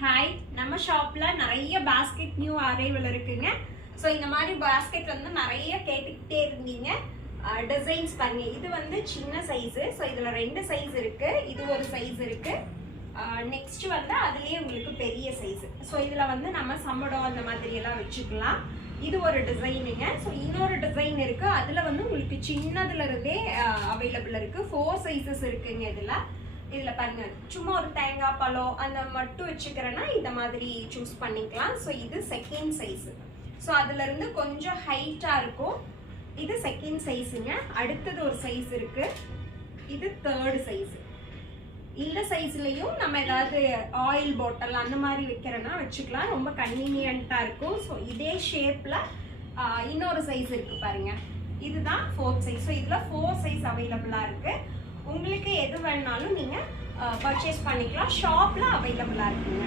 Hi, நம்ம ஷாப்ல நிறைய பாஸ்கெட் நியூ அரைவல் இருக்குங்க. ஸோ இந்த மாதிரி பாஸ்கெட் வந்து நிறைய கேட்டுக்கிட்டே இருந்தீங்க. டிசைன்ஸ் பாருங்க, இது வந்து சின்ன சைஸு. ஸோ இதுல 2 சைஸ் இருக்கு, இது ஒரு சைஸ் இருக்கு. நெக்ஸ்ட் வந்து அதுலயே உங்களுக்கு பெரிய சைஸ். ஸோ இதுல வந்து நம்ம சம்படம் அந்த மாதிரி எல்லாம் வச்சுக்கலாம். இது ஒரு டிசைனுங்க. ஸோ இன்னொரு டிசைன் இருக்கு, அதுல வந்து உங்களுக்கு சின்னதுல இருந்தே அவைலபிள் இருக்கு. 4 சைஸஸ் இருக்குங்க. இதுல பாருங்க, சும்மா ஒரு தேங்காய் பழம் அந்த மட்டும் வச்சுக்கிறேன்னா இந்த மாதிரி சூஸ் பண்ணிக்கலாம். ஸோ இது செகண்ட் சைஸ். ஸோ அதுல இருந்து கொஞ்சம் ஹைட்டா இருக்கும். இது செகண்ட் சைஸுங்க. அடுத்தது ஒரு சைஸ் இருக்கு, இது தேர்ட் சைஸ். இந்த சைஸ்லயும் நம்ம ஏதாவது ஆயில் பாட்டில் அந்த மாதிரி வைக்கிறேன்னா வச்சுக்கலாம், ரொம்ப கன்வீனியன்ட்டா இருக்கும். ஸோ இதே ஷேப்ல இன்னொரு சைஸ் இருக்கு பாருங்க, இதுதான் 4th சைஸ். ஸோ இதுல 4 சைஸ் அவைலபிளா இருக்கு. உங்களுக்கு எது வேணாலும் நீங்க பர்ச்சேஸ் பண்ணிக்கலாம். ஷாப்ல அவைலபிளா இருக்குங்க.